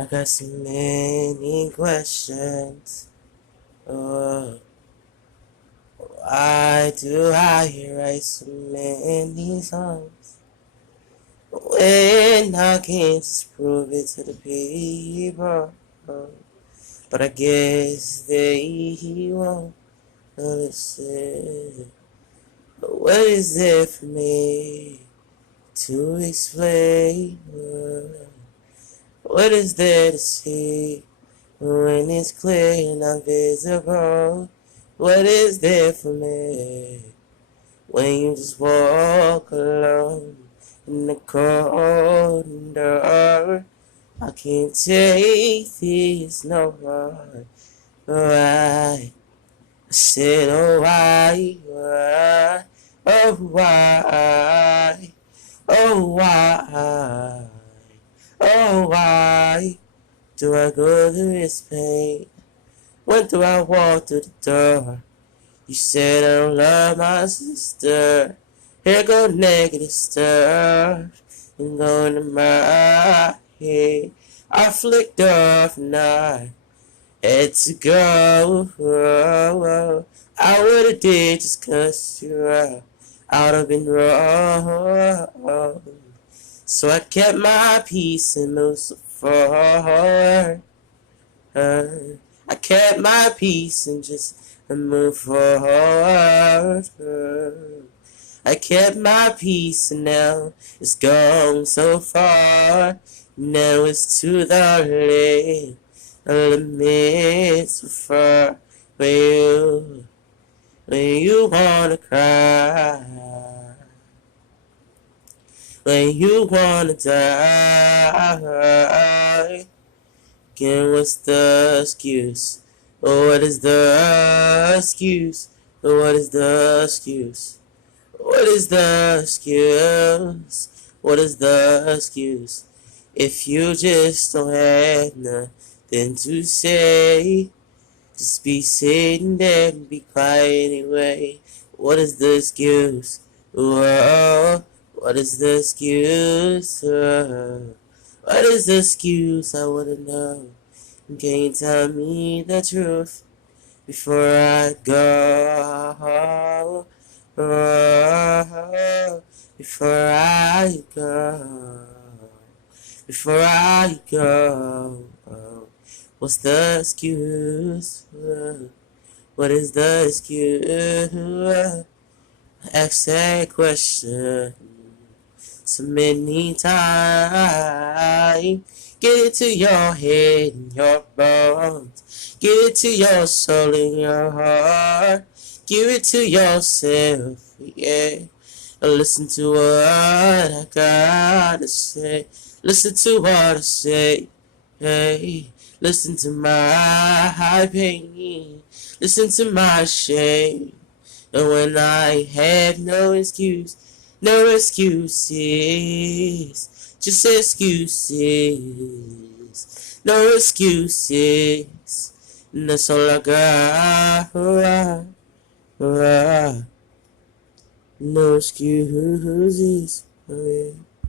I got so many questions. Oh, why do I write so many songs when I can't just prove it to the people? But I guess they won't listen. But what is there for me to explain? What is there to see when it's clear and not visible? What is there for me when you just walk alone in the cold and dark? I can't take this no more. Why? I said, oh why, oh why, oh why, oh why do I go through this pain? When do I walk through the door? You said I don't love my sister. Here go negative stuff and going to my head. I flicked off and I had to go. I would've did just 'cause you're out. I'd have been wrong. So I kept my peace and moved so forward. I kept my peace and just moved forward. I kept my peace and now it's gone so far. Now it's to the limit so far. When you wanna cry, when you wanna die. Again, what's the excuse? Oh, what is the excuse? Oh, what is the excuse? What is the excuse? What is the excuse? If you just don't have nothing to say, just be sitting there and be quiet anyway. What is the excuse? Whoa, what is the excuse? What is the excuse? I wanna know. Can you tell me the truth before I go? Before I go. Before I go. What's the excuse? What is the excuse? Ask that question so many times. Get it to your head and your bones. Get it to your soul and your heart. Give it to yourself, yeah. Listen to what I gotta say. Listen to what I say, hey. Listen to my pain. Listen to my shame. And when I have no excuse, no excuses, just excuses, no excuses, and that's all I got. No excuses.